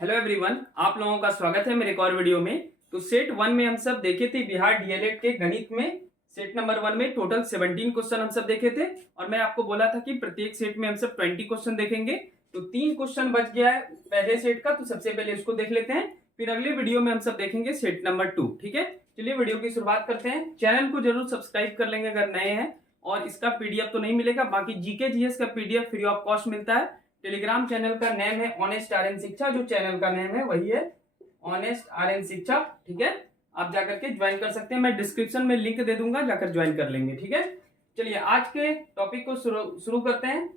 Hello everyone, आप लोगों का स्वागत है मेरे एक और वीडियो में। तो सेट 1 में हम सब देखे थे बिहार डीएलएड के गणित में सेट नंबर 1 में टोटल 17 क्वेश्चन हम सब देखे थे और मैं आपको बोला था कि प्रत्येक सेट में हम सब 20 क्वेश्चन देखेंगे। तो 3 क्वेश्चन बच गया है पहले सेट का, तो सबसे पहले इसको देख लेते हैं, फिर अगले वीडियो में हम सब देखेंगे सेट नंबर 2। ठीक है, चलिए वीडियो की शुरुआत करते हैं। चैनल को जरूर सब्सक्राइब कर लेंगे अगर नए हैं, और इसका पीडीएफ तो नहीं मिलेगा, बाकी जीके जीएस का पीडीएफ फ्री ऑफ कॉस्ट मिलता है। टेलीग्राम चैनल का नेम है ऑनेस्ट आर्यन शिक्षा, जो चैनल का नेम है वही है ऑनेस्ट आर्यन शिक्षा। ठीक है, आप जाकर के ज्वाइन कर सकते हैं, मैं डिस्क्रिप्शन में लिंक दे दूंगा, जाकर ज्वाइन कर लेंगे। ठीक है, चलिए आज के टॉपिक को शुरू करते हैं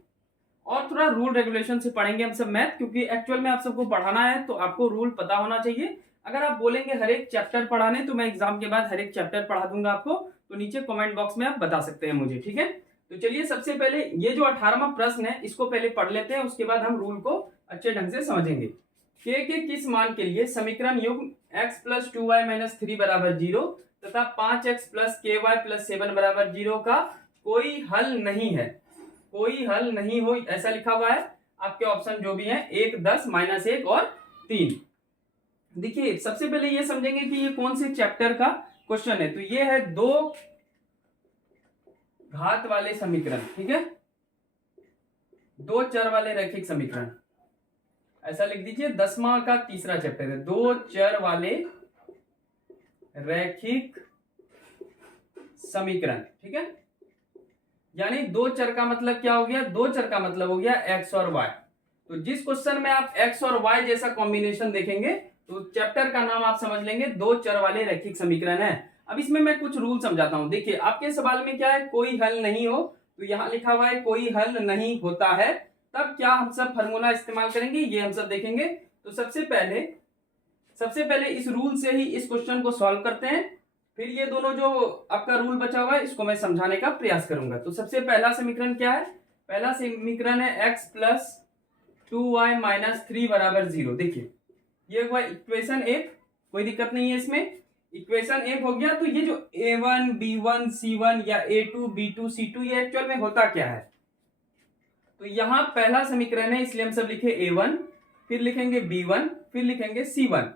और थोड़ा रूल रेगुलेशन से पढ़ेंगे हम सब मैथ, क्योंकि एक्चुअल में आप सबको पढ़ाना है तो आपको रूल पता होना चाहिए। अगर आप बोलेंगे हर एक चैप्टर पढ़ाने, तो मैं एग्जाम के बाद हर एक चैप्टर पढ़ा दूंगा आपको, तो नीचे कमेंट बॉक्स में आप बता सकते हैं मुझे। ठीक है, तो चलिए सबसे पहले ये जो 18वां प्रश्न है इसको पहले पढ़ लेते हैं, उसके बाद हम रूल को अच्छे ढंग से समझेंगे। के किस मान के लिए समीकरण युग्म x प्लस 2y माइनस 3 बराबर 0 तथा 5x प्लस ky प्लस 7 बराबर 0 का कोई हल नहीं है, कोई हल नहीं हो, ऐसा लिखा हुआ है। आपके ऑप्शन जो भी है 1, 10, -1 और 3। देखिए सबसे पहले ये समझेंगे कि ये कौन से चैप्टर का क्वेश्चन है। तो ये है 2 घात वाले समीकरण। ठीक है, 2 चर वाले रैखिक समीकरण, ऐसा लिख दीजिए। 10वां का तीसरा चैप्टर है 2 चर वाले रैखिक समीकरण। ठीक है, यानी 2 चर का मतलब क्या हो गया, 2 चर का मतलब हो गया x और y। तो जिस क्वेश्चन में आप x और y जैसा कॉम्बिनेशन देखेंगे तो चैप्टर का नाम आप समझ लेंगे 2 चर वाले रैखिक समीकरण है। अब इसमें मैं कुछ रूल समझाता हूं। देखिए आपके सवाल में क्या है, कोई हल नहीं हो, तो यहां लिखा हुआ है कोई हल नहीं होता है, तब क्या हम सब फॉर्मूला इस्तेमाल करेंगे ये हम सब देखेंगे। तो सबसे पहले इस रूल से ही इस क्वेश्चन को सॉल्व करते हैं, फिर ये दोनों जो आपका रूल बचा हुआ है इसको मैं समझाने का प्रयास करूंगा। तो सबसे पहला समीकरण क्या है, पहला समीकरण है x प्लस 2y माइनस 3 बराबर 0। देखिए ये हुआ इक्वेशन 1, कोई दिक्कत नहीं है इसमें, इक्वेशन 1 हो गया। तो ये जो a1 b1 c1 या a2 b2 c2 ये एक्चुअल में होता क्या है। तो यहां पहला समीकरण है इसलिए हम सब लिखे a1, फिर लिखेंगे b1, फिर लिखेंगे c1।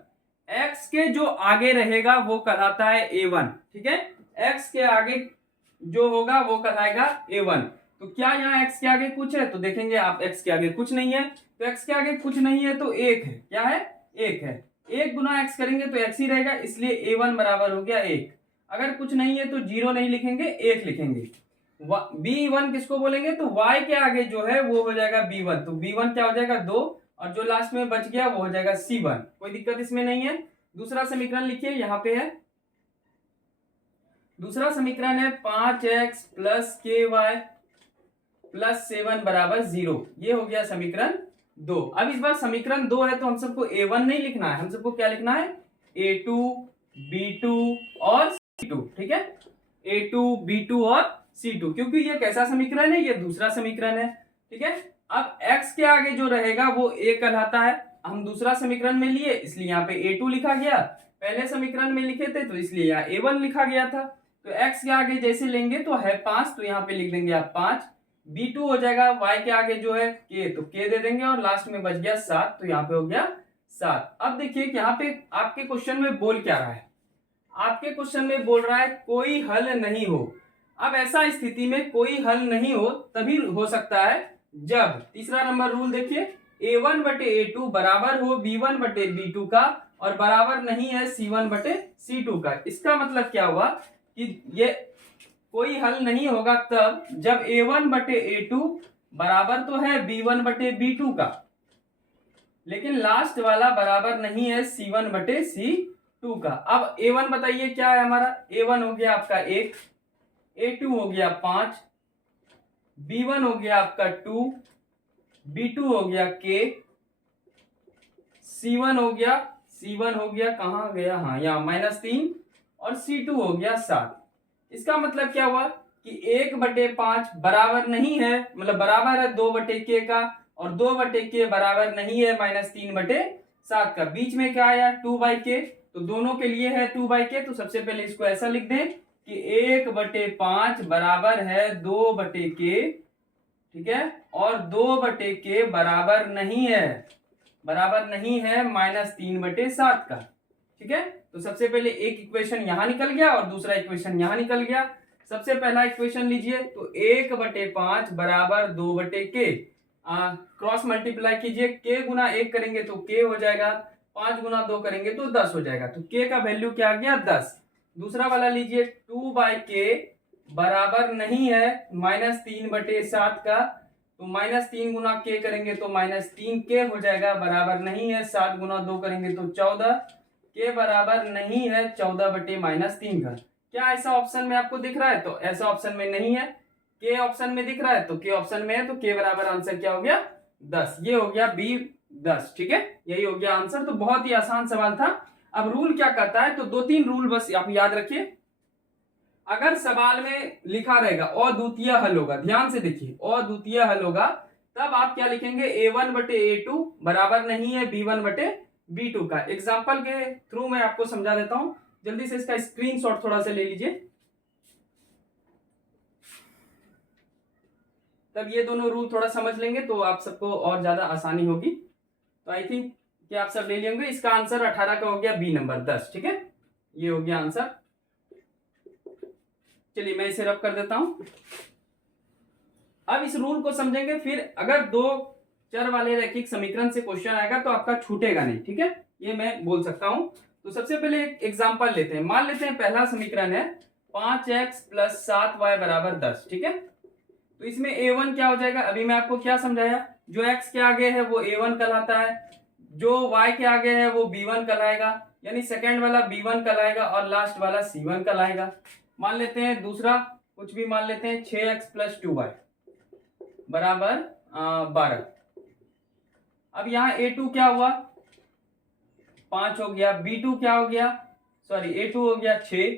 x के जो आगे रहेगा वो कहलाता है a1। ठीक है, x के आगे जो होगा वो कहलाएगा a1। तो क्या यहाँ x के आगे कुछ है, तो देखेंगे आप x के आगे कुछ नहीं है, तो x के आगे कुछ नहीं है तो 1 है। क्या है, 1 है। 1 गुना x करेंगे तो x ही रहेगा, इसलिए a1 बराबर हो गया 1। अगर कुछ नहीं है तो 0 नहीं लिखेंगे, 1 लिखेंगे। b1 किसको बोलेंगे, तो y के आगे जो है वो हो जाएगा b1, तो b1 क्या हो जाएगा 2, और जो लास्ट में बच गया वो हो जाएगा c1। कोई दिक्कत इसमें नहीं है। दूसरा समीकरण लिखिए, यहाँ पे है दूसरा समीकरण है 5x प्लस ky प्लस 7 बराबर 0। ये हो गया समीकरण 2। अब इस बार समीकरण 2 है तो हम सबको a1 नहीं लिखना है, हम सबको क्या लिखना है, a2 b2 और c2। ठीक है, a2 b2 और c2, क्योंकि ये कैसा समीकरण है, ये दूसरा समीकरण है। ठीक है, अब x के आगे जो रहेगा वो a कहलाता है, हम दूसरा समीकरण में लिए इसलिए यहाँ पे a2 लिखा गया, पहले समीकरण में लिखे थे तो इसलिए यहाँ a1 लिखा गया था। तो x के आगे जैसे लेंगे तो है 5, तो यहाँ पे लिख देंगे आप 5। b2 हो जाएगा, y के आगे जो है k, तो k दे देंगे, और लास्ट में बच गया 7, तो यहाँ पे हो गया 7। अब देखिए कि यहाँ पे आपके क्वेश्चन में बोल क्या रहा है, आपके क्वेश्चन में बोल रहा है कोई हल नहीं हो। अब ऐसा स्थिति में कोई हल नहीं हो तभी हो सकता है जब, तीसरा नंबर रूल देखिए, a1 बटे a2 बराबर हो b1 बटे b2 का और बराबर नहीं है c1 बटे c2 का। इसका मतलब क्या हुआ कि ये कोई हल नहीं होगा तब जब a1 बटे a2 बराबर तो है b1 बटे b2 का, लेकिन लास्ट वाला बराबर नहीं है c1 बटे c2 का। अब a1 बताइए क्या है हमारा, a1 हो गया आपका 1, a2 हो गया 5, b1 हो गया आपका 2, b2 हो गया k, c1 हो गया कहाँ गया, हाँ यहाँ -3, और c2 हो गया 7। इसका मतलब क्या हुआ कि 1/5 बराबर नहीं है, मतलब बराबर है 2/k का, और 2/k बराबर नहीं है -3/7 का। बीच में क्या आया, 2/k, तो दोनों के लिए है 2/k। तो सबसे पहले इसको ऐसा लिख दें कि 1/5 बराबर है 2/k। ठीक है, और 2/k बराबर नहीं है बराबर नहीं है -3/7 का। ठीक है, तो सबसे पहले एक इक्वेशन यहां निकल गया और दूसरा इक्वेशन यहां निकल गया। सबसे पहला इक्वेशन लीजिए, तो 1/5 बराबर 2/k। क्रॉस मल्टीप्लाई कीजिए, k गुना 1 करेंगे तो k हो जाएगा, 5 गुना 2 करेंगे तो 10 हो जाएगा। तो k का वैल्यू क्या आ गया, 10। दूसरा वाला लीजिए, 2/k बराबर नहीं है -3/7 का, तो -3 गुना k करेंगे तो -3k हो जाएगा, बराबर नहीं है 7 गुना 2 करेंगे तो 14, k बराबर नहीं है 14/-3 का। क्या ऐसा ऑप्शन में आपको दिख रहा है? तो ऐसा ऑप्शन में नहीं है। के ऑप्शन में दिख रहा है, तो के ऑप्शन में है, तो के बराबर आंसर क्या हो गया, 10। ये हो गया बी 10। ठीक है, यही हो गया आंसर। तो बहुत ही आसान सवाल था। अब रूल क्या कहता है, तो 2-3 रूल बस आप याद रखिए। अगर सवाल में लिखा रहेगा अद्वितीय हल होगा, ध्यान से देखिए, अद्वितीय हल होगा, तब आप क्या लिखेंगे, a1/a2 बराबर नहीं है b1/b2 का। एग्जाम्पल के थ्रू मैं आपको समझा देता हूं, जल्दी से इसका स्क्रीनशॉट थोड़ा सा ले लीजिए, तब ये दोनों रूल थोड़ा समझ लेंगे तो आप सबको और ज्यादा आसानी होगी। तो आई थिंक कि आप सब ले लेंगे। इसका आंसर 18 का हो गया, बी नंबर 10। ठीक है, ये हो गया आंसर। चलिए मैं इसे रब कर देता हूं। अब इस रूल को समझेंगे, फिर अगर 2 चर वाले रैखिक समीकरण से क्वेश्चन आएगा तो आपका छूटेगा नहीं। ठीक है, ये मैं बोल सकता हूं। तो सबसे पहले एक एग्जांपल लेते हैं। मान लेते हैं पहला समीकरण है 5x + 7y = 10। ठीक है, तो इसमें a1 क्या हो जाएगा, अभी मैं आपको क्या समझाया, जो x के आगे है वो a1 कहलाता है, जो y के आगे है वो b1 कहलाएगा, यानी सेकंड वाला b1 कहलाएगा और लास्ट वाला c1 कहलाएगा। मान लेते हैं दूसरा कुछ भी मान लेते हैं, 6x + 2y बराबर 12। अब यहाँ a2 क्या हुआ, 5 हो गया, b2 क्या हो गया, सॉरी a2 हो गया 6,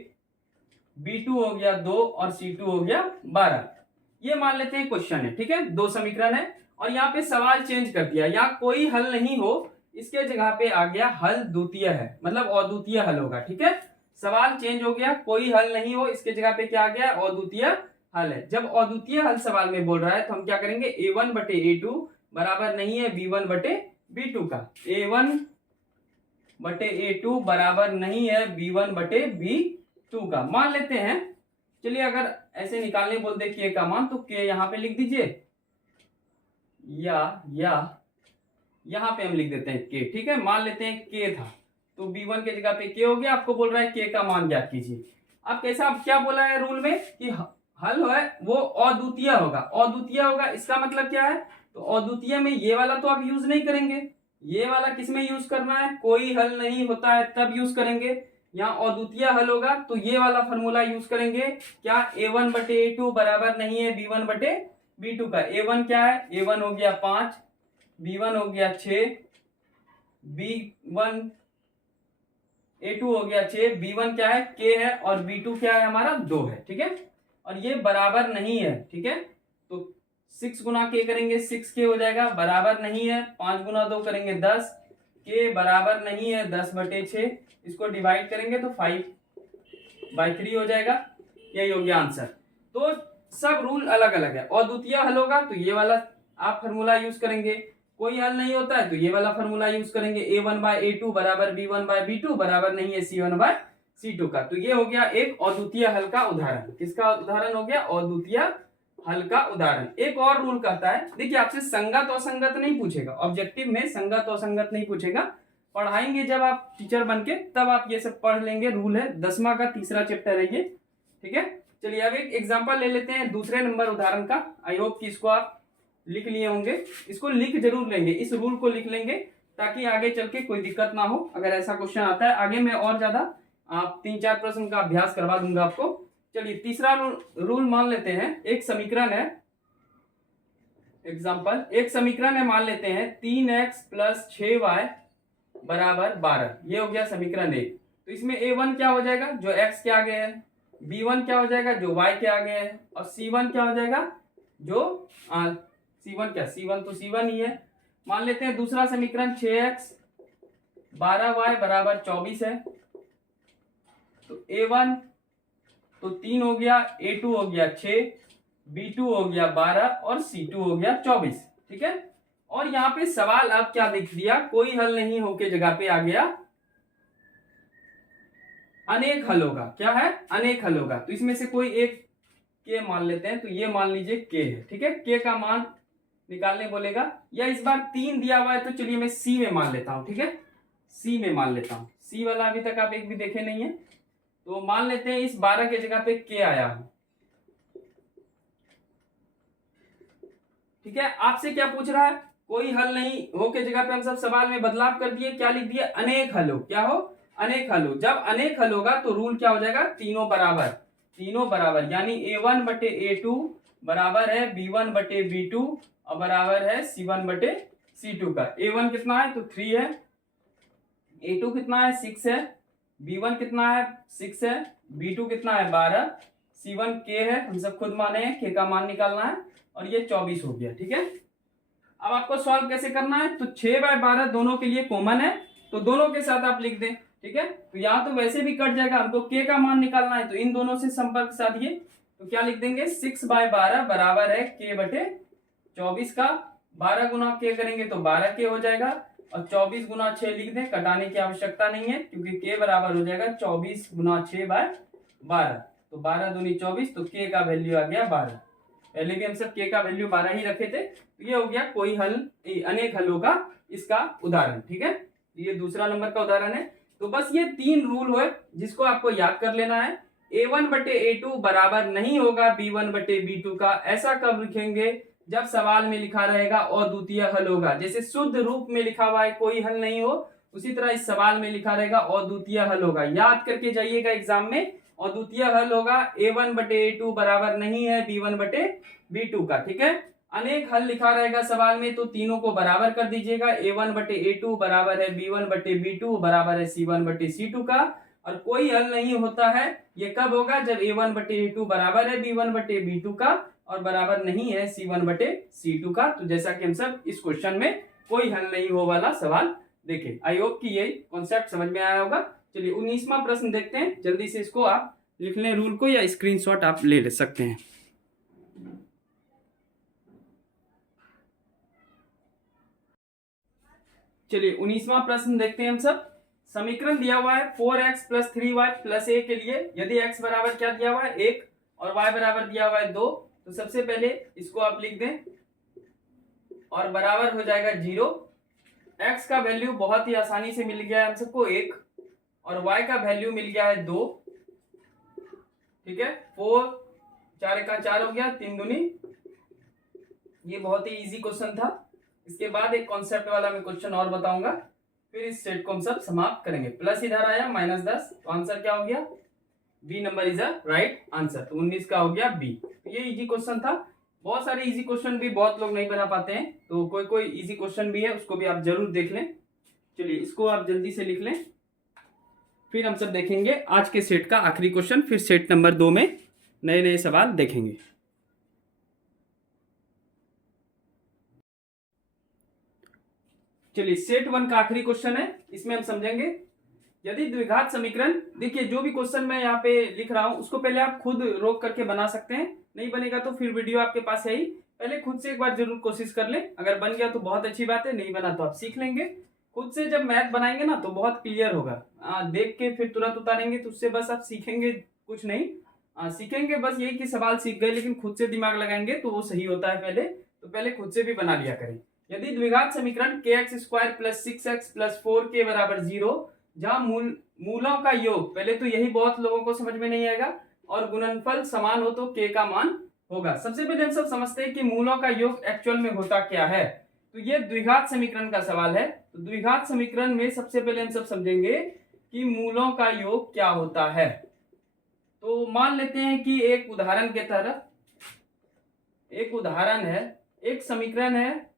b2 हो गया 2 और c2 हो गया 12। ये मान लेते हैं क्वेश्चन है। ठीक है, 2 समीकरण है और यहाँ पे सवाल चेंज कर दिया, यहाँ कोई हल नहीं हो, इसके जगह पे आ गया हल द्वितीय है, मतलब अद्वितीय हल होगा। ठीक है, सवाल चेंज हो गया, कोई हल नहीं हो, इसके जगह पे क्या आ गया, अद्वितीय हल है। जब अद्वितीय हल सवाल में बोल रहा है तो हम क्या करेंगे, a1/a2 बराबर नहीं है b1/b2 का, a1/a2 बराबर नहीं है b1/b2 का। मान लेते हैं, चलिए अगर ऐसे निकालने बोलते k का मान, तो k यहाँ पे लिख दीजिए, या यहाँ पे हम लिख देते हैं k। ठीक है, मान लेते हैं k था, तो b1 के जगह पे k हो गया। आपको बोल रहा है k का मान ज्ञात कीजिए। अब कैसा, अब क्या बोला है रूल में कि हल है वो अद्वितीय होगा। अद्वितीय होगा इसका मतलब क्या है, तो अद्वितीय में ये वाला तो आप यूज नहीं करेंगे, ये वाला किसमें यूज करना है, कोई हल नहीं होता है तब यूज करेंगे। यहाँ अद्वितीय हल होगा तो ये वाला फॉर्मूला यूज करेंगे, क्या, a1/a2 बराबर नहीं है b1/b2 का। a1 क्या है, a1 हो गया 5, b1 हो गया 6, b1 a2 हो गया 6, b1 क्या है, k है, और b2 क्या है हमारा 2 है। ठीक है, और ये बराबर नहीं है। ठीक है, तो 6 गुना k करेंगे 6k हो जाएगा, बराबर नहीं है, 5 गुना 2 करेंगे 10, k बराबर नहीं है 10/6, इसको डिवाइड करेंगे तो 5/3 हो जाएगा। यही हो गया आंसर। तो सब रूल अलग अलग है। अद्वितीय हल होगा तो ये वाला आप फॉर्मूला यूज करेंगे, कोई हल नहीं होता है तो ये वाला फॉर्मूला यूज करेंगे, a1/a2 बराबर b1/b2 बराबर नहीं है c1/c2 का। तो ये हो गया एक अद्वितीय हल का उदाहरण। किसका उदाहरण हो गया, अद्वितीय हल का उदाहरण। एक और रूल कहता है, देखिए आपसे संगत असंगत नहीं पूछेगा, ऑब्जेक्टिव में संगत असंगत नहीं पूछेगा, पढ़ाएंगे जब आप टीचर बनके तब आप ये सब पढ़ लेंगे। रूल है 10वां का 3रा चैप्टर है ये। ठीक है, चलिए अब एक एग्जांपल ले लेते हैं दूसरे नंबर उदाहरण का। आई होप कि इसको आप लिख लिए होंगे, इसको लिख जरूर लेंगे, इस रूल को लिख लेंगे ताकि आगे चल के कोई दिक्कत ना हो। अगर ऐसा क्वेश्चन आता है आगे मैं और ज्यादा आप 3-4 प्रश्न का अभ्यास करवा दूंगा आपको। चलिए तीसरा रूल मान लेते हैं, एक समीकरण है, एग्जांपल एक समीकरण है, मान लेते हैं 3x + 6y बराबर 12। ये हो गया समीकरण 1। तो इसमें a1 क्या हो जाएगा, जो x के आगे है, b1 क्या हो जाएगा, जो y के आगे है, और c1 क्या हो जाएगा, जो c1 क्या, c1 तो c1 ही है। मान लेते हैं दूसरा समीकरण 6x 12y बराबर 24 है। तो a1 तो 3 हो गया, a2 हो गया 6, b2 हो गया 12 और c2 हो गया 24। ठीक है, और यहाँ पे सवाल अब क्या लिख दिया, कोई हल नहीं हो के जगह पे आ गया अनेक हल होगा। क्या है, अनेक हल होगा। तो इसमें से कोई एक के मान लेते हैं, तो ये मान लीजिए के है, ठीक है। के का मान निकालने बोलेगा, या इस बार 3 दिया हुआ है तो चलिए मैं सी में मान लेता हूं, ठीक है। सी में मान लेता हूं, सी वाला अभी तक आप एक भी देखे नहीं है, तो मान लेते हैं इस 12 के जगह पे के आया हूं, ठीक है। आपसे क्या पूछ रहा है, कोई हल नहीं हो के जगह पे हम सब सवाल में बदलाव कर दिए, क्या लिख दिया, अनेक हल हो। क्या हो, अनेक हल हो। जब अनेक हल होगा तो रूल क्या हो जाएगा, तीनों बराबर, तीनों बराबर, यानी a1 बटे a2 बराबर है b1 बटे b2 और बराबर है c1 बटे c2 का। a1 कितना है, तो 3 है, a2 कितना है, 6 है, b1 कितना है, 6 है, b2 कितना है, 12, c1 k है, हम सब खुद माने हैं, k का मान निकालना है, और ये 24 हो गया, ठीक है। अब आपको सॉल्व कैसे करना है, तो 6/12 दोनों के लिए कॉमन है, तो दोनों के साथ आप लिख दें, ठीक है। तो यहाँ तो वैसे भी कट जाएगा, हमको k का मान निकालना है, तो इन दोनों से संपर्क साधिए, तो क्या लिख देंगे, 6/12 बराबर है k बटे 24 का। 12 गुना k करेंगे तो 12k हो जाएगा, और 24 गुना 6 लिख दें, कटाने की आवश्यकता नहीं है, क्योंकि k बराबर हो जाएगा 24 गुना 6/12, तो 12 दूनी 24, तो k का वैल्यू आ गया 12। पहले भी हम सब k का वैल्यू 12 ही रखे थे, तो ये हो गया कोई हल, अनेक हलों का इसका उदाहरण, ठीक है। ये दूसरा नंबर का उदाहरण है। तो बस ये 3 रूल हुए जिसको आपको याद कर लेना है। a1 बटे a2 बराबर नहीं होगा b1 बटे b2 का, ऐसा कब लिखेंगे, जब सवाल में लिखा रहेगा अद्वितीय हल होगा। जैसे शुद्ध रूप में लिखा हुआ है कोई हल नहीं हो, उसी तरह इस सवाल में लिखा रहेगा अद्वितीय हल होगा। याद करके जाइएगा एग्जाम में, अद्वितीय हल होगा a1 बटे a2 बराबर नहीं है b1 बटे b2 का, ठीक है। अनेक हल लिखा रहेगा सवाल में, तो तीनों को बराबर कर दीजिएगा, a1 बटे a2 बराबर है b1 बटे b2 बराबर है c1 बटे c2 का। और कोई हल नहीं होता है, ये कब होगा, जब a1 बटे a2 बराबर है b1 बटे b2 का और बराबर नहीं है c1 बटे c2 का। तो जैसा कि हम सब इस क्वेश्चन में कोई हल नहीं हो वाला सवाल देखें। आई होप कि ये कॉन्सेप्ट समझ में आया होगा। चलिए 19वां प्रश्न देखते हैं, जल्दी से इसको आप लिख लें रूल को, या स्क्रीनशॉट आप ले सकते हैं। चलिए 19वां प्रश्न देखते हैं हम सब। समीकरण दिया हुआ है 4x plus 3y plus a के लिए, यदि x बराबर क्या दिया हुआ है 1 और y बराबर दिया हुआ है 2, तो सबसे पहले इसको आप लिख दें और बराबर हो जाएगा 0। x का वैल्यू बहुत ही आसानी से मिल गया है हम सबको 1, और y का वैल्यू मिल गया है 2, ठीक है। 4 4 का 4 हो गया, 3 दूनी, ये बहुत ही इजी क्वेश्चन था। इसके बाद एक कॉन्सेप्ट वाला मैं क्वेश्चन और बताऊंगा, फिर इस सेट को हम सब समाप्त करेंगे। प्लस इधर आया -10, तो आंसर क्या हो गया, B number is a right answer. तो 19 का हो गया बी। ये इजी क्वेश्चन था। बहुत सारे इजी क्वेश्चन भी बहुत लोग नहीं बना पाते हैं, तो कोई कोई इजी क्वेश्चन भी है, उसको भी आप जरूर देख लें। चलिए इसको आप जल्दी से लिख लें, फिर हम सब देखेंगे आज के सेट का आखिरी क्वेश्चन, फिर सेट नंबर 2 में नए नए सवाल देखेंगे। चलिए सेट 1 का आखिरी क्वेश्चन है, इसमें हम समझेंगे यदि द्विघात समीकरण, देखिए जो भी क्वेश्चन मैं यहाँ पे लिख रहा हूं उसको पहले आप खुद रोक करके बना सकते हैं, नहीं बनेगा तो फिर वीडियो आपके पास है ही, पहले खुद से एक बार जरूर कोशिश कर लें। अगर बन गया तो बहुत अच्छी बात है, नहीं बना तो आप सीख लेंगे। खुद से जब मैथ बनाएंगे ना तो बहुत क्लियर होगा, देख के फिर तुरंत उतारेंगे तो उससे बस आप सीखेंगे कुछ नहीं, सीखेंगे बस यही कि सवाल सीख गए, लेकिन खुद से दिमाग लगाएंगे तो वो सही होता है। पहले तो पहले खुद से भी बना लिया करें। यदि द्विघात समीकरण kx² plus 6x plus 4k बराबर 0, जहां मूलों का योग, पहले तो यही बहुत लोगों को समझ में नहीं आएगा, और गुणनफल समान हो तो k का मान होगा। सबसे पहले हम सब समझते हैं कि मूलों का योग एक्चुअल में होता क्या है। तो ये द्विघात समीकरण का सवाल है, तो द्विघात समीकरण में सबसे पहले हम सब समझेंगे कि मूलों का योग क्या होता है। तो मान लेते हैं कि एक उदाहरण के तरह, एक उदाहरण है, एक समीकरण है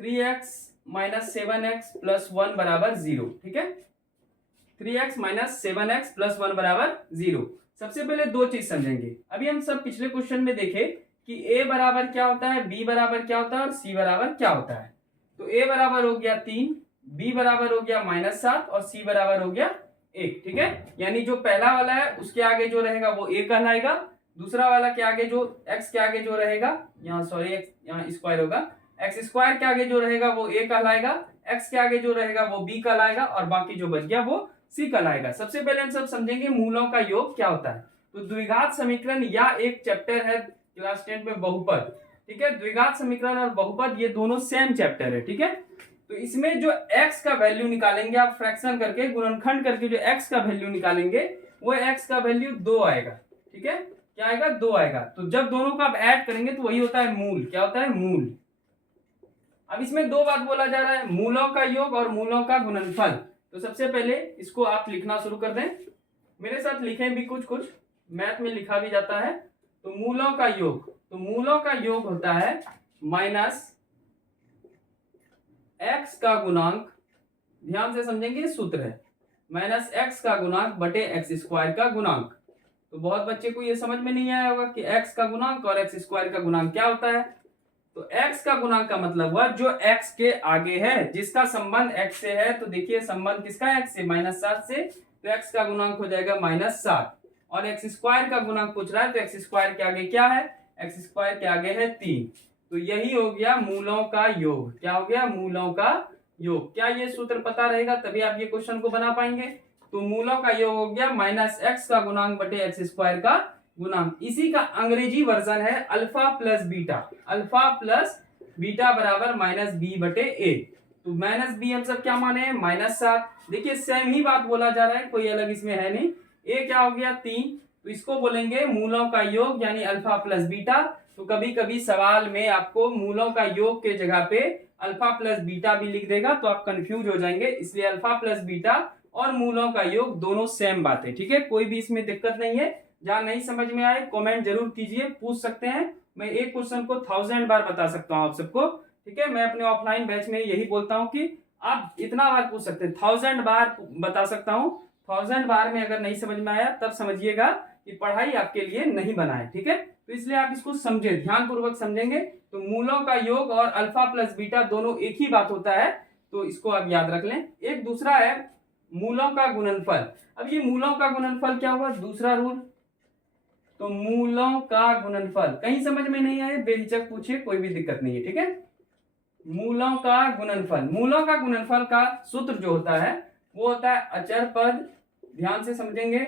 3x माइनस 7x प्लस 1 बराबर 0, ठीक है। 3x माइनस 7x प्लस 1 बराबर 0। सबसे पहले दो चीज समझेंगे। अभी हम सब पिछले क्वेश्चन में देखे कि a बराबर क्या होता है, b बराबर क्या होता है और c बराबर क्या होता है। तो a बराबर हो गया 3, b बराबर हो गया -7 और c बराबर हो गया 1, ठीक है। यानी जो पहला वाला है उसके आगे जो रहेगा वो a कहलाएगा, दूसरा वाला के आगे जो x के आगे जो रहेगा, यहाँ सॉरी यहाँ स्क्वायर होगा, एक्स स्क्वायर के आगे जो रहेगा वो a कहलाएगा, x के आगे जो रहेगा वो b कहलाएगा और बाकी जो बच गया वो c कहलाएगा। सबसे पहले हम सब समझेंगे मूलों का योग क्या होता है। तो द्विघात समीकरण या एक चैप्टर है क्लास 10 में बहुपद, ठीक है। द्विघात समीकरण और बहुपद ये दोनों सेम चैप्टर है, ठीक है। तो इसमें जो x का वैल्यू निकालेंगे आप फ्रैक्शन करके, गुणनखंड करके जो x का वैल्यू निकालेंगे वो x का वैल्यू 2 आएगा, ठीक है। क्या आएगा? 2 आएगा। तो जब दोनों का आप ऐड करेंगे तो वही होता है मूल। क्या होता है? मूल। अब इसमें दो बात बोला जा रहा है, मूलों का योग और मूलों का गुणनफल। तो सबसे पहले इसको आप लिखना शुरू कर दें, मेरे साथ लिखें भी, कुछ कुछ मैथ में लिखा भी जाता है। तो मूलों का योग, तो मूलों का योग होता है माइनस x का गुणांक, ध्यान से समझेंगे सूत्र है, माइनस x का गुणांक बटे x स्क्वायर का गुणांक। तो बहुत बच्चे को ये समझ में नहीं आया होगा कि x का गुणांक और x स्क्वायर का गुणांक क्या होता है। तो x का गुणांक का मतलब हुआ जो x के आगे है, जिसका संबंध x से है। तो देखिए संबंध किसका है? x से, -7 से। तो x का गुणांक हो जाएगा -7 और x स्क्वायर का गुणांक पूछ रहा है तो x स्क्वायर के आगे क्या है? x स्क्वायर के आगे है 3। तो यही हो गया मूलों का योग। क्या हो गया? मूलों का योग। क्या ये सूत्र पता रहेगा तभी आप ये क्वेश्चन को बना पाएंगे। तो मूलों का योग हो गया -x का गुणांक बटे x स्क्वायर का गुणांक। इसी का अंग्रेजी वर्जन है alpha plus beta. Alpha plus beta बराबर -b बटे a। तो -b हम सब क्या माने हैं? -7। देखिए सेम ही बात बोला जा रहा है, कोई अलग इसमें है नहीं। a क्या हो गया? 3। तो इसको बोलेंगे मूलों का योग यानी अल्फा प्लस बीटा। तो कभी कभी सवाल में आपको मूलों का योग के जगह पे अल्फा प्लस बीटा भी लिख देगा तो आप कंफ्यूज हो जाएंगे, इसलिए अल्फा प्लस बीटा और मूलों का योग दोनों सेम बात है, ठीक है। कोई भी इसमें दिक्कत नहीं है। जहां नहीं समझ में आए कमेंट जरूर कीजिए, पूछ सकते हैं। मैं एक क्वेश्चन को 1000 बार बता सकता हूं आप सबको, ठीक है। मैं अपने ऑफलाइन बैच में यही बोलता हूं कि आप इतना बार पूछ सकते हैं, 1000 बार बता सकता हूं। 1000 बार में अगर नहीं समझ में आया तब समझिएगा कि पढ़ाई आपके लिए नहीं बना है, ठीक है। तो इसलिए आप इसको समझे, ध्यान पूर्वक समझेंगे। तो मूलों का योग और अल्फा प्लस बीटा दोनों एक ही बात होता है, तो इसको आप याद रख लें। एक दूसरा है मूलों का गुणनफल। अब ये मूलों का गुणनफल क्या हुआ? दूसरा रूल। तो मूलों का गुणनफल कहीं समझ में नहीं आए बेहिचक पूछिए, कोई भी दिक्कत नहीं है, ठीक है। मूलों का गुणनफल, मूलों का गुणनफल का सूत्र जो होता है वो होता है अचर पद, ध्यान से समझेंगे,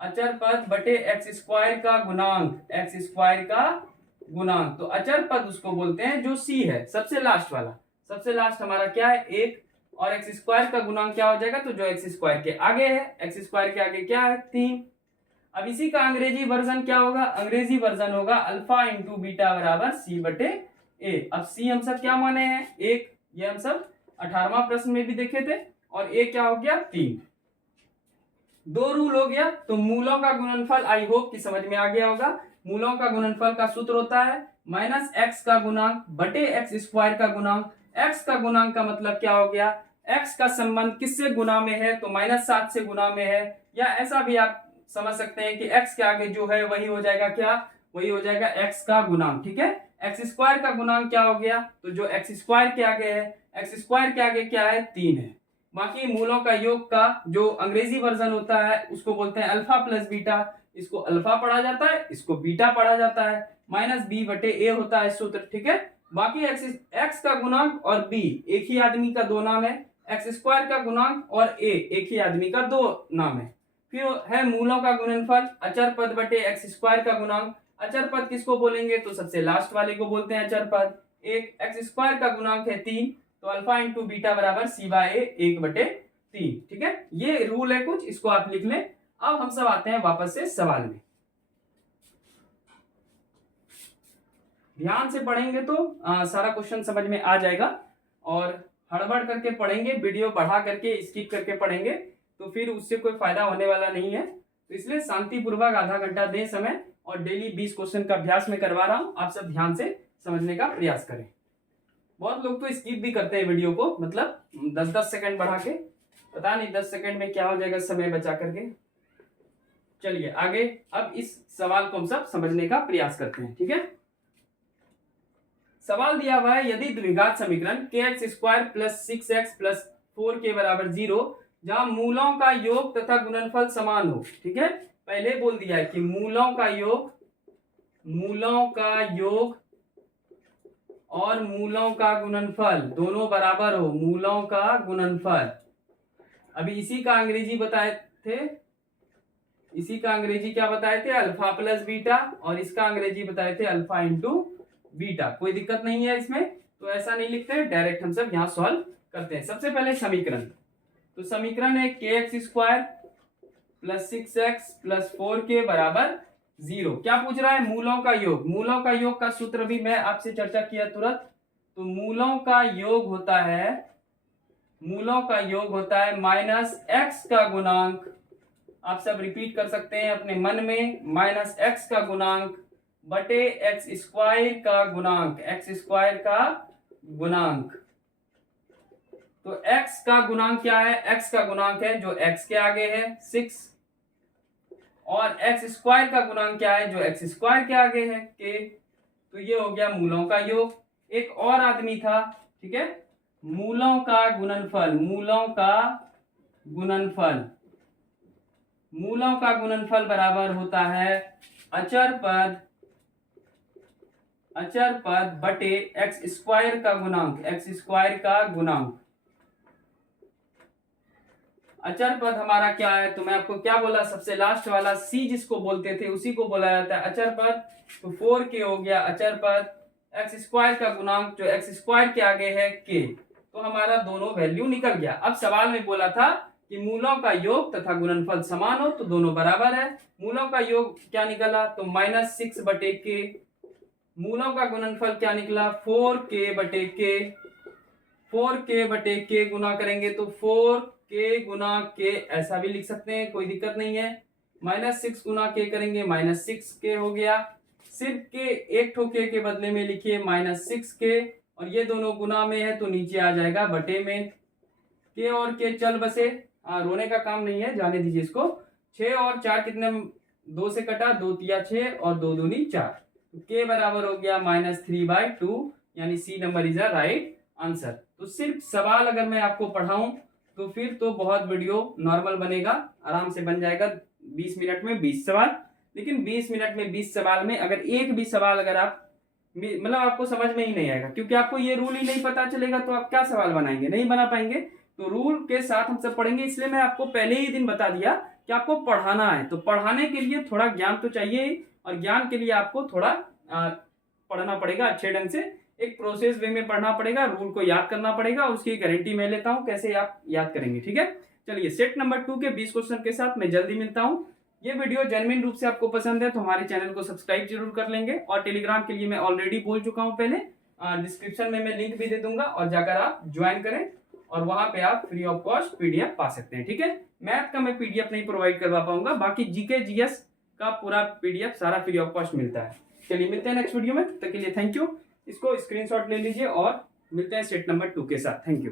अचर पद बटे एक्स स्क्वायर का गुणांक, एक्स स्क्वायर का गुणांक। तो अचर पद उसको बोलते हैं जो सी है, सबसे लास्ट वाला। सबसे लास्ट हमारा क्या है? 1। और एक्स स्क्वायर का गुणांक क्या हो जाएगा? तो जो एक्स स्क्वायर के आगे है, एक्स स्क्वायर के आगे क्या है? 3। अब इसी का अंग्रेजी वर्जन क्या होगा? अंग्रेजी वर्जन होगा अल्फा इंटू बीटा बराबर सी बटे ए। अब सी हम सब क्या माने हैं? 1। ये हम सब 18वां प्रश्न में भी देखे थे। और ए क्या हो गया? 3। दो रूल हो गया। तो मूलों का गुणनफल आई होप कि समझ में आ गया होगा। मूलों का गुणनफल का सूत्र होता है माइनस एक्स का गुणांक बटे एक्स स्क्वायर का गुणांक। एक्स का गुणांक का मतलब क्या हो गया? एक्स का संबंध किससे गुना में है? तो -7 से गुना में है। या ऐसा भी आप समझ सकते हैं कि x के आगे जो है वही हो जाएगा क्या? वही हो जाएगा x का गुणांक, ठीक है। एक्स स्क्वायर का गुणांक क्या हो गया? तो जो एक्स स्क्वायर के आगे है, एक्स स्क्वायर के आगे क्या है? 3 है। बाकी मूलों का योग का जो अंग्रेजी वर्जन होता है उसको बोलते हैं अल्फा प्लस बीटा। इसको अल्फा पढ़ा जाता है, इसको बीटा पढ़ा जाता है। -b बटे a होता है सूत्र, ठीक है। बाकी x का गुणांक और b एक ही आदमी का दो नाम है, एक्स स्क्वायर का गुणांक और a एक ही आदमी का दो नाम है। फिर है मूलों का गुणनफल, अचर पद बटे एक्स स्क्वायर का गुणांक। अचर पद किसको बोलेंगे? तो सबसे लास्ट वाले को बोलते हैं अचर पद। एक एक्स स्क्वायर का गुणांक है 3, तो अल्फा इंटू बीटा बराबर सी बाय ए 1/3, ठीक है। ये रूल है कुछ, इसको आप लिख लें। अब हम सब आते हैं वापस से सवाल में। ध्यान से पढ़ेंगे तो सारा क्वेश्चन समझ में आ जाएगा, और हड़बड़ करके पढ़ेंगे, वीडियो बढ़ा करके स्किप करके पढ़ेंगे तो फिर उससे कोई फायदा होने वाला नहीं है। तो इसलिए शांतिपूर्वक आधा घंटा दें समय, और डेली 20 क्वेश्चन का अभ्यास में करवा रहा हूं। आप सब ध्यान से समझने का प्रयास करें। बहुत लोग तो स्किप भी करते हैं वीडियो को, मतलब 10-10 सेकंड बढ़ा के, पता नहीं 10 सेकंड में क्या हो जाएगा समय बचा करके। चलिए आगे, अब इस सवाल को हम सब समझने का प्रयास करते हैं, ठीक है। सवाल दिया हुआ है, यदि द्विघात समीकरण kx² प्लस 6x प्लस 4 के बराबर 0 जहां मूलों का योग तथा गुणनफल समान हो, ठीक है। पहले बोल दिया है कि मूलों का योग और मूलों का गुणनफल दोनों बराबर हो, मूलों का गुणनफल। अभी इसी का अंग्रेजी बताए थे, इसी का अंग्रेजी क्या बताए थे, अल्फा प्लस बीटा, और इसका अंग्रेजी बताए थे अल्फा इंटू बीटा। कोई दिक्कत नहीं है इसमें, तो ऐसा नहीं लिखते, डायरेक्ट हम सब यहाँ सॉल्व करते हैं। सबसे पहले समीकरण, तो समीकरण है के x square plus 6x plus 4k बराबर 0। क्या पूछ रहा है, मूलों का योग। मूलों का योग का सूत्र भी मैं आपसे चर्चा किया तुरंत, तो मूलों का योग होता है, मूलों का योग होता है माइनस एक्स का गुणांक, आप सब रिपीट कर सकते हैं अपने मन में, माइनस एक्स का गुणांक बटे एक्स स्क्वायर का गुणांक, एक्स स्क्वायर का गुणांक। तो x का गुणांक क्या है, x का गुणांक है जो x के आगे है 6, और x स्क्वायर का गुणांक क्या है जो x स्क्वायर के आगे है k। तो ये हो गया मूलों का योग। एक और आदमी था, ठीक है, मूलों का गुणनफल, मूलों का गुणनफल, मूलों का गुणनफल बराबर होता है अचर पद, अचर पद बटे एक्स स्क्वायर का गुणांक, एक्स स्क्वायर का गुणांक। अचर पद हमारा क्या है, तो मैं आपको क्या बोला, सबसे लास्ट वाला सी जिसको बोलते थे उसी को बोला जाता है अचर पद। तो 4k हो गया अचर पद, एक्स स्क्वायर का गुणांक जो एक्स स्क्वायर के आगे है k। तो हमारा दोनों वैल्यू निकल गया। अब सवाल में बोला था कि मूलों का योग तथा गुणनफल समान हो तो दोनों बराबर है। मूलों का योग क्या निकला, तो माइनस 6 बटे k। मूलों का गुणनफल क्या निकला, 4k बटे k। 4k बटे k गुना करेंगे तो 4k गुना k, ऐसा भी लिख सकते हैं, कोई दिक्कत नहीं है। माइनस 6 गुना k करेंगे, माइनस 6k हो गया। सिर्फ k, एक ठो k के बदले में लिखिए माइनस 6k, और ये दोनों गुना में है तो नीचे आ जाएगा बटे में। k और k चल बसे, रोने का काम नहीं है, जाने दीजिए इसको। 6 और 4 कितने, 2 से कटा, 2 तिया 6 और 2 दूनी 4, तो k बराबर हो गया -3/2, यानी C number is a right answer. तो सिर्फ सवाल अगर मैं आपको पढ़ाऊं तो फिर तो बहुत वीडियो नॉर्मल बनेगा, आराम से बन जाएगा 20 मिनट में 20 सवाल। लेकिन 20 मिनट में 20 सवाल में अगर एक भी सवाल अगर आप मतलब आपको समझ में ही नहीं आएगा, क्योंकि आपको ये रूल ही नहीं पता चलेगा तो आप क्या सवाल बनाएंगे, नहीं बना पाएंगे। तो रूल के साथ हम सब पढ़ेंगे, इसलिए मैं आपको पहले ही दिन बता दिया कि आपको पढ़ाना है। तो पढ़ाने के लिए थोड़ा ज्ञान तो चाहिए, और ज्ञान के लिए आपको थोड़ा पढ़ना पड़ेगा अच्छे ढंग से, एक प्रोसेस वे में पढ़ना पड़ेगा, रूल को याद करना पड़ेगा। उसकी गारंटी मैं लेता हूं कैसे आप याद करेंगे, ठीक है। चलिए सेट नंबर 2 के 20 क्वेश्चन के साथ मैं जल्दी मिलता हूं। ये वीडियो जेन्युइन रूप से आपको पसंद है तो हमारे चैनल को सब्सक्राइब जरूर कर लेंगे, और टेलीग्राम के लिए मैं ऑलरेडी बोल चुका हूं पहले, डिस्क्रिप्शन में मैं लिंक भी दे दूंगा, और जाकर आप ज्वाइन करें और वहां पे आप फ्री ऑफ कॉस्ट पीडीएफ पा सकते हैं, ठीक है। मैथ का मैं पीडीएफ नहीं प्रोवाइड करवा पाऊंगा, बाकी जीके जीएस का पूरा पीडीएफ सारा फ्री ऑफ कॉस्ट मिलता है। चलिए मिलते हैं नेक्स्ट वीडियो में, तब तक के लिए थैंक यू। इसको स्क्रीनशॉट ले लीजिए और मिलते हैं सेट नंबर 2 के साथ। Thank you.